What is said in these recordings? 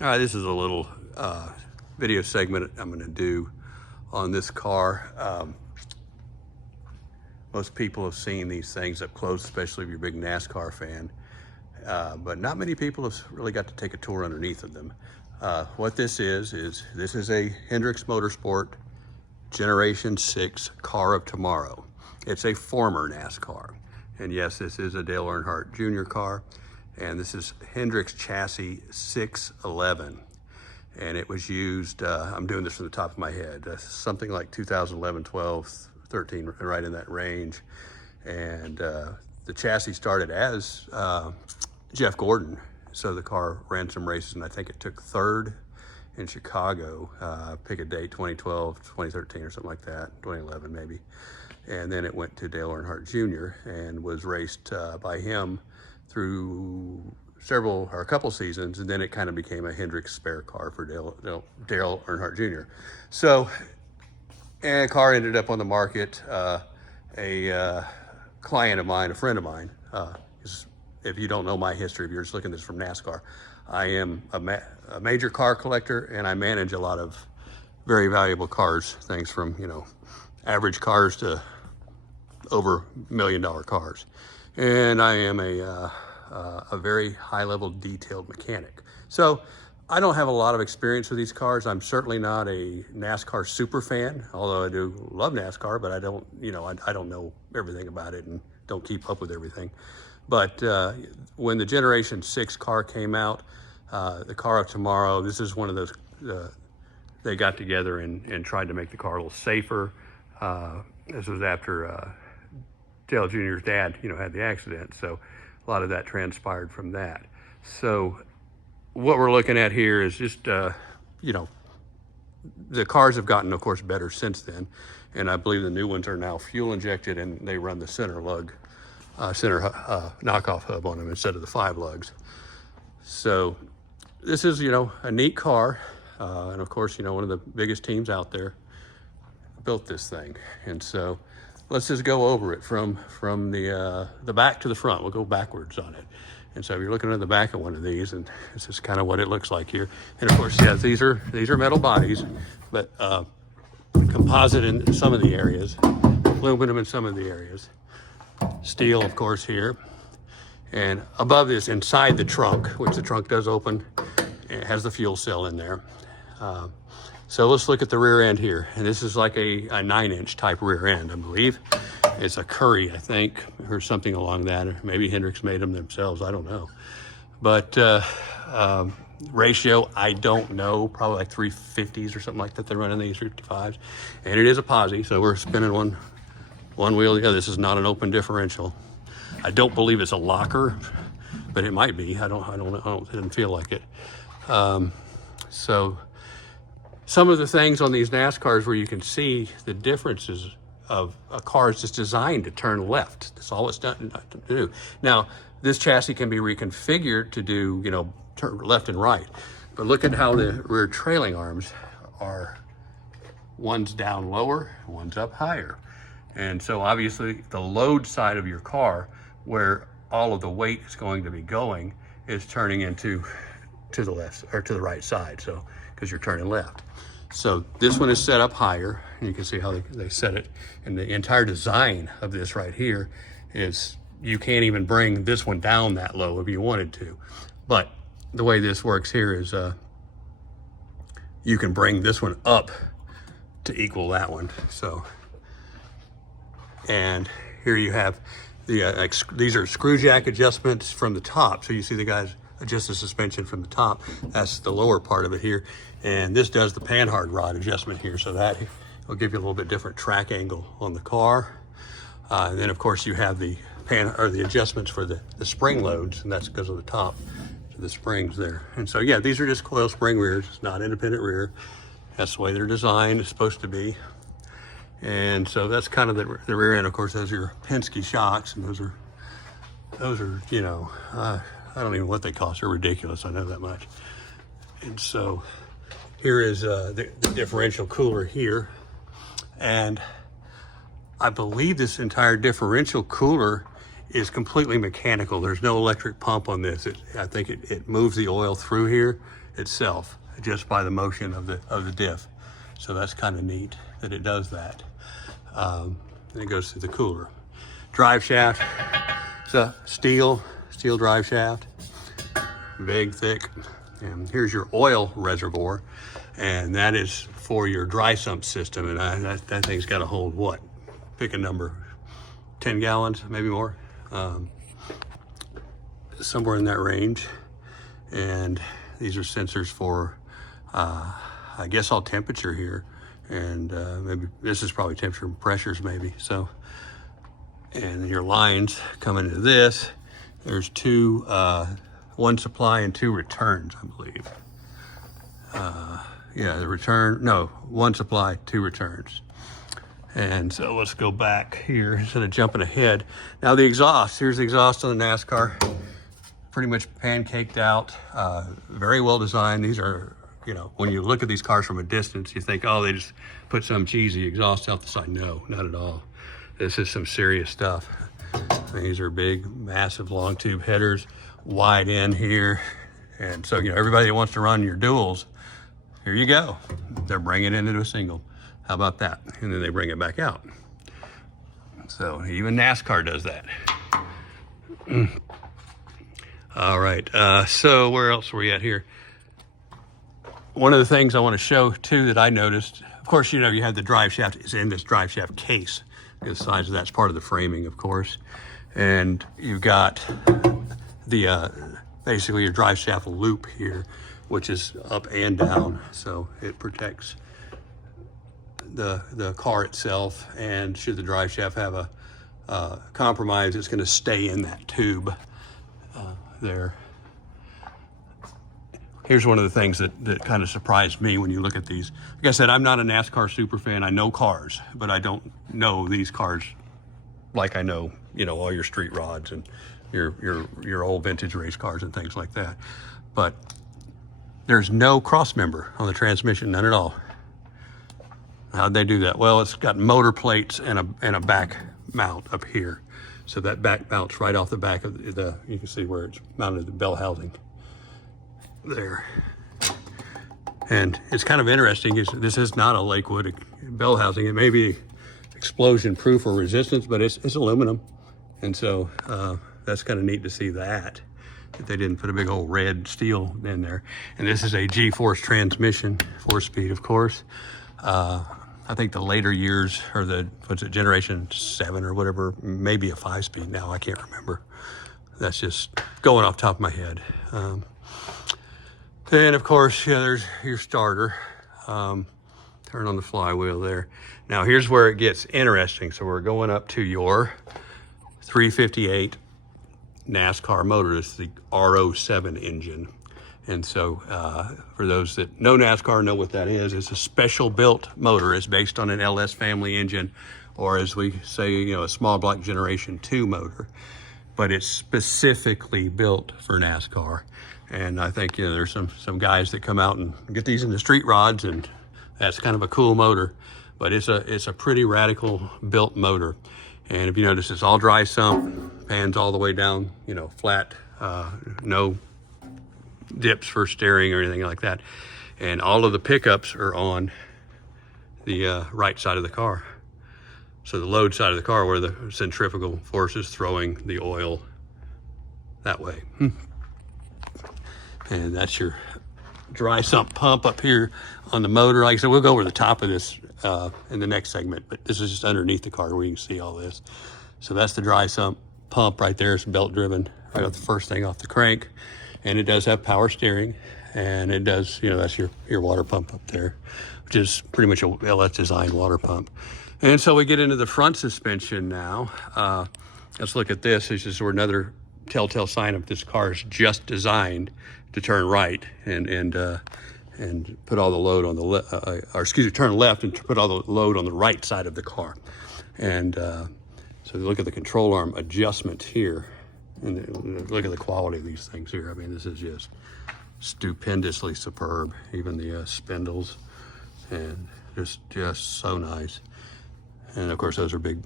All right, this is a little video segment I'm going to do on this car. Most people have seen these things up close, especially if you're a big NASCAR fan, but not many people have really got to take a tour underneath of them. What this is this is a Hendrix Motorsport Generation 6 car of tomorrow. It's a former NASCAR. And yes, this is a Dale Earnhardt Jr. car. And this is Hendrix chassis 611. And it was used, I'm doing this from the top of my head, something like 2011, 12, 13, right in that range. And the chassis started as Jeff Gordon. So the car ran some races, and I think it took third in Chicago, pick a date, 2012, 2013 or something like that, 2011 maybe. And then it went to Dale Earnhardt Jr. and was raced by him through a couple seasons, and then it kind of became a Hendrix spare car for Dale Earnhardt Jr. So, and car ended up on the market. A client of mine, a friend of mine, if you don't know my history, if you're just looking at this from NASCAR, I am a major car collector, and I manage a lot of very valuable cars, things from, average cars to over $1 million cars. And I am a very high-level detailed mechanic. So I don't have a lot of experience with these cars. I'm certainly not a NASCAR super fan, although I do love NASCAR, but I don't, I don't know everything about it and don't keep up with everything. But when the Generation 6 car came out, the car of tomorrow, this is one of those, they got together and tried to make the car a little safer. This was after Dale Jr.'s dad, had the accident. So a lot of that transpired from that. So what we're looking at here is just, the cars have gotten, of course, better since then. And I believe the new ones are now fuel injected, and they run the center knockoff hub on them instead of the 5 lugs. So this is, a neat car. And of course, one of the biggest teams out there built this thing. And so let's just go over it from the back to the front. We'll go backwards on it. And so if you're looking at the back of one of these, and this is kind of what it looks like here. And of course, yes, these are metal bodies, but composite in some of the areas, aluminum in some of the areas, steel, of course, here. And above this, inside the trunk, which the trunk does open, it has the fuel cell in there. So let's look at the rear end here. And this is like a 9-inch type rear end, I believe. It's a Curry, I think, or something along that. Or maybe Hendrix made them themselves, I don't know. But ratio, I don't know, probably like 350s or something like that. They're running these 355s. And it is a posi, so we're spinning one wheel. Yeah, this is not an open differential. I don't believe it's a locker, but it might be. I don't know. It doesn't feel like it. So some of the things on these NASCARs where you can see the differences of a car is just designed to turn left. That's all it's done to do. Now, this chassis can be reconfigured to do, turn left and right. But look at how the rear trailing arms are. One's down lower, one's up higher. And so obviously the load side of your car, where all of the weight is going to be going, is turning into to the left or to the right side. So, because you're turning left. So this one is set up higher, and you can see how they set it. And the entire design of this right here is you can't even bring this one down that low if you wanted to. But the way this works here is you can bring this one up to equal that one. So, and here you have the these are screw jack adjustments from the top. So you see the guys adjust the suspension from the top. That's the lower part of it here. And this does the panhard rod adjustment here. So that will give you a little bit different track angle on the car. And then of course you have the the adjustments for the spring loads, and that's because of the top to the springs there. And so yeah, these are just coil spring rears. It's not independent rear. That's the way they're designed. It's supposed to be. And so that's kind of the rear end. Of course, those are your Penske shocks, and those are I don't even know what they cost. They're ridiculous. I know that much. And so here is the differential cooler here. And I believe this entire differential cooler is completely mechanical. There's no electric pump on this. I think it moves the oil through here itself just by the motion of the diff. So that's kind of neat that it does that. And it goes through the cooler. Drive shaft, it's a steel drive shaft, big, thick. And here's your oil reservoir, and that is for your dry sump system. And that thing's got to hold what? Pick a number, 10 gallons, maybe more. Somewhere in that range. And these are sensors for, I guess, all temperature here. And maybe this is probably temperature and pressures maybe. So, and your lines come into this. There's two, one supply and two returns, I believe. Yeah, the return, no, one supply, two returns. And so let's go back here instead of jumping ahead. Now the exhaust, here's the exhaust on the NASCAR. Pretty much pancaked out, very well designed. These are, you know, when you look at these cars from a distance, you think, oh, they just put some cheesy exhaust out the side. No, not at all. This is some serious stuff. These are big, massive long tube headers, wide end here. And so, you know, everybody that wants to run your duals, here you go. They're bringing it into a single. How about that? And then they bring it back out. So even NASCAR does that. All right, so where else were we at here? One of the things I want to show too that I noticed, of course, you know, you have the drive shaft is in this drive shaft case. The size of that's part of the framing, of course. And you've got the, basically your drive shaft loop here, which is up and down. So it protects the car itself, and should the drive shaft have a compromise, it's going to stay in that tube there. Here's one of the things that kind of surprised me when you look at these. Like I said, I'm not a NASCAR super fan. I know cars, but I don't know these cars like I know, you know, all your street rods and your old vintage race cars and things like that. But there's no cross member on the transmission, none at all. How'd they do that? Well, it's got motor plates and a back mount up here. So that back mounts right off the back of the, you can see where it's mounted, the bell housing there. And it's kind of interesting, this is not a Lakewood bell housing. It may be explosion proof or resistance, but it's aluminum. And so that's kind of neat to see that they didn't put a big old red steel in there. And this is a G-force transmission, 4-speed, of course. I think the later years, or the, what's it, generation 7 or whatever, maybe a 5-speed now, I can't remember. That's just going off the top of my head. Then of course, yeah, there's your starter. Turn on the flywheel there. Now here's where it gets interesting. So we're going up to your 358 NASCAR motor. It's the R07 engine. And so for those that know NASCAR, know what that is. It's a special built motor. It's based on an LS family engine, or as we say, you know, a small block generation 2 motor. But it's specifically built for NASCAR. And I think, you know, there's some guys that come out and get these in the street rods, and that's kind of a cool motor. But it's a pretty radical built motor. And if you notice, it's all dry sump, pans all the way down, you know, flat, no dips for steering or anything like that. And all of the pickups are on the right side of the car. So the load side of the car, where the centrifugal force is throwing the oil that way. And that's your dry sump pump up here on the motor. Like I said, we'll go over the top of this in the next segment, but this is just underneath the car where you can see all this. So that's the dry sump pump right there. It's belt driven right off the first thing off the crank. And it does have power steering, and it does, you know, that's your water pump up there, which is pretty much a LS designed water pump. And so we get into the front suspension now. Let's look at this. This is another telltale sign of this car is just designed to turn right and put all the load on the turn left and put all the load on the right side of the car. And so look at the control arm adjustment here. And look at the quality of these things here. I mean, this is just stupendously superb. Even the spindles, and just so nice. And of course, those are big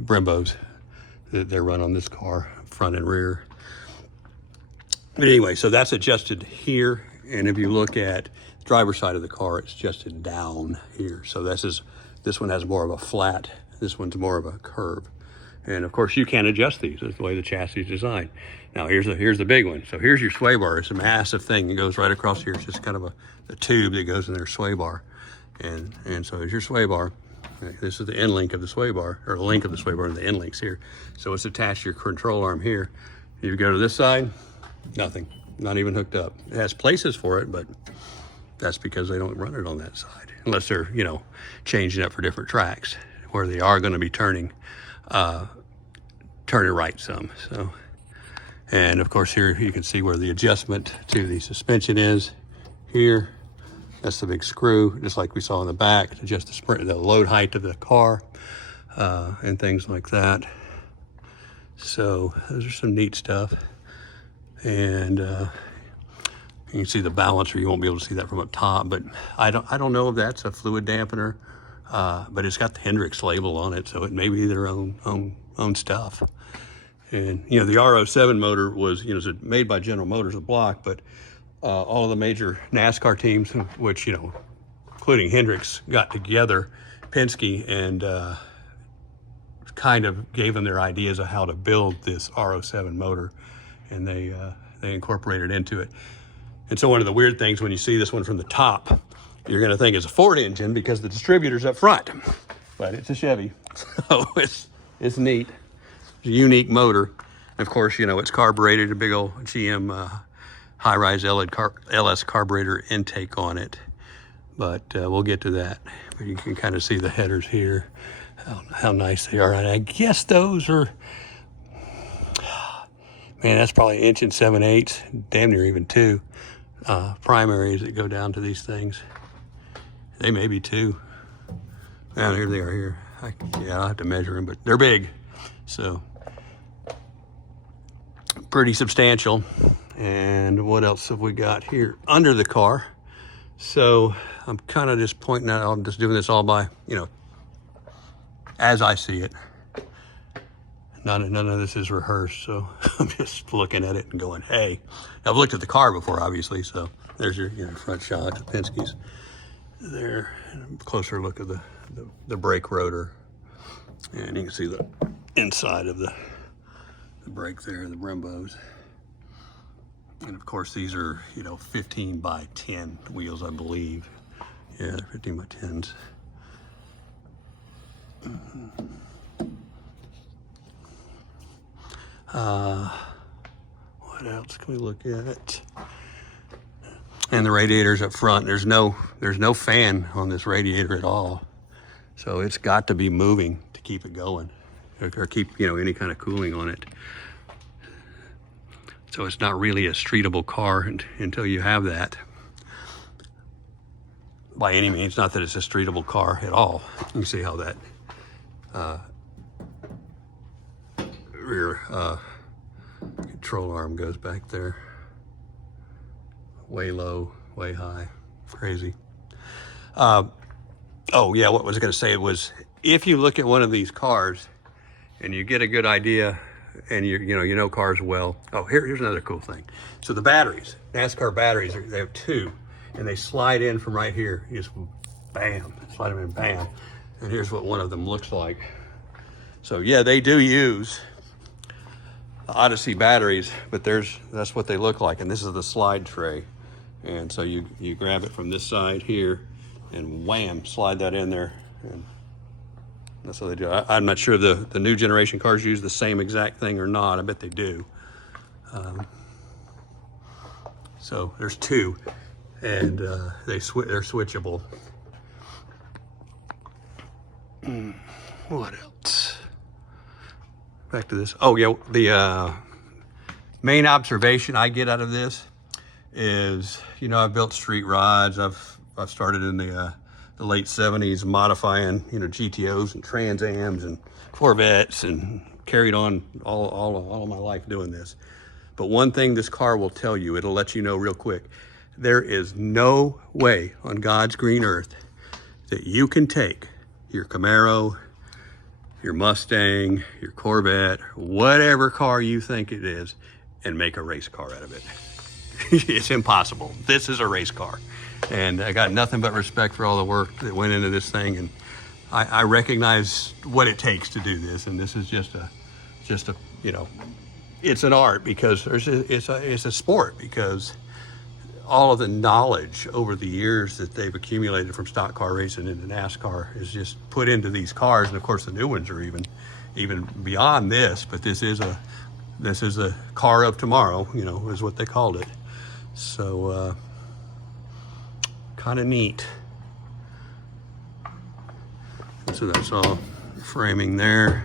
Brembos they're run on this car, front and rear. But anyway, so that's adjusted here. And if you look at the driver's side of the car, it's adjusted down here. So this one has more of a flat, this one's more of a curve. And of course you can't adjust these. That's the way the chassis is designed. Now here's the big one. So here's your sway bar. It's a massive thing that goes right across here. It's just kind of a tube that goes in their sway bar. And so here's your sway bar. This is the end link of the sway bar, or the link of the sway bar, and the end link's here. So it's attached to your control arm here. You go to this side, nothing, not even hooked up. It has places for it, but that's because they don't run it on that side, unless they're, you know, changing it for different tracks where they are going to be turning right some. So, and of course here you can see where the adjustment to the suspension is here. That's the big screw, just like we saw in the back, to adjust the load height of the car and things like that. So those are some neat stuff. And you can see the balancer. You won't be able to see that from up top, but I don't know if that's a fluid dampener, but it's got the Hendrix label on it, so it may be their own stuff. And you know, the R07 motor was, you know, made by General Motors, a block, but all of the major NASCAR teams, which, you know, including Hendrix, got together, Penske, and kind of gave them their ideas of how to build this R07 motor, and they incorporated into it. And so one of the weird things when you see this one from the top, you're going to think it's a Ford engine because the distributor's up front, but it's a Chevy. So it's neat. It's a unique motor. And of course, you know, it's carbureted, a big old GM high-rise LS carburetor intake on it, but we'll get to that. But you can kind of see the headers here, how nice they are. And I guess those are, man, that's probably 1 7/8, damn near even 2 primaries that go down to these things. They may be 2. And here they are here. Yeah, I'll have to measure them, but they're big. So pretty substantial. And what else have we got here under the car? So I'm kind of just pointing out, I'm just doing this all by, you know, as I see it. None of this is rehearsed, so I'm just looking at it and going, hey. I've looked at the car before, obviously, so there's your front shot of Penske's. There, closer look at the brake rotor. And you can see the inside of the brake there, the Brembos. And of course, these are, you know, 15 by 10 wheels, I believe. Yeah, they're 15 by 10s. What else can we look at? And the radiators up front. There's no fan on this radiator at all, so it's got to be moving to keep it going, or keep, you know, any kind of cooling on it. So it's not really a streetable car until you have that. By any means, not that it's a streetable car at all. You can see how that rear control arm goes back there. Way low, way high, crazy. Oh yeah, what was I gonna say was, if you look at one of these cars and you get a good idea, and you know cars well. Oh, here's another cool thing. So the batteries, NASCAR batteries, they have 2, and they slide in from right here. You just bam, slide them in, bam. And here's what one of them looks like. So yeah, they do use Odyssey batteries, but that's what they look like. And this is the slide tray. And so you grab it from this side here, and wham, slide that in there. And that's what they do. I'm not sure the new generation cars use the same exact thing or not. I bet they do. So there's 2, and they're switchable. What else? Back to this. Oh yeah, the main observation I get out of this is, you know, I've built street rods. I've started in the late 70s modifying, you know, GTOs and Trans Ams and Corvettes, and carried on all of my life doing this. But one thing this car will tell you, it'll let you know real quick, there is no way on God's green earth that you can take your Camaro, your Mustang, your Corvette, whatever car you think it is, and make a race car out of it. It's impossible. This is a race car. And I got nothing but respect for all the work that went into this thing. And I recognize what it takes to do this. And this is just a, you know, it's an art because it's a sport, because all of the knowledge over the years that they've accumulated from stock car racing into NASCAR is just put into these cars. And of course the new ones are even beyond this, but this is a car of tomorrow, you know, is what they called it. So kind of neat. So that's all framing there.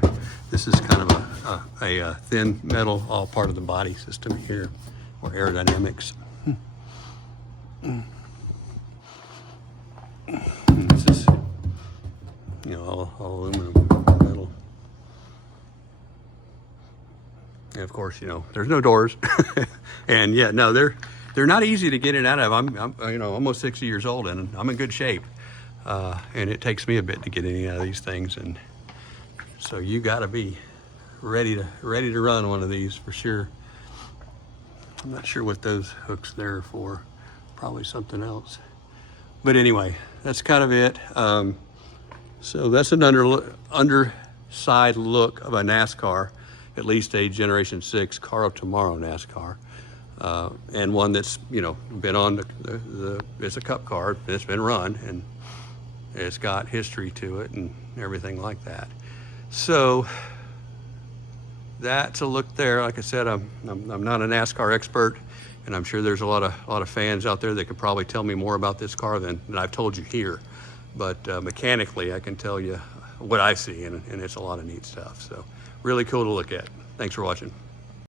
This is kind of a thin metal, all part of the body system here, or aerodynamics. This is, you know, all aluminum metal. And of course, you know, there's no doors. And yeah, no, they're not easy to get in and out of. I'm you know, almost 60 years old and I'm in good shape. And it takes me a bit to get in and out of these things. And so you gotta be ready to run one of these for sure. I'm not sure what those hooks there are for. Probably something else. But anyway, that's kind of it. So that's an underside look of a NASCAR, at least a Generation 6 car of tomorrow NASCAR. And one that's, you know, been on it's a cup car, it's been run, and it's got history to it and everything like that. So that's a look there. Like I said, I'm not a NASCAR expert, and I'm sure there's a lot of fans out there that could probably tell me more about this car than I've told you here. But mechanically, I can tell you what I see, and it's a lot of neat stuff. So really cool to look at. Thanks for watching.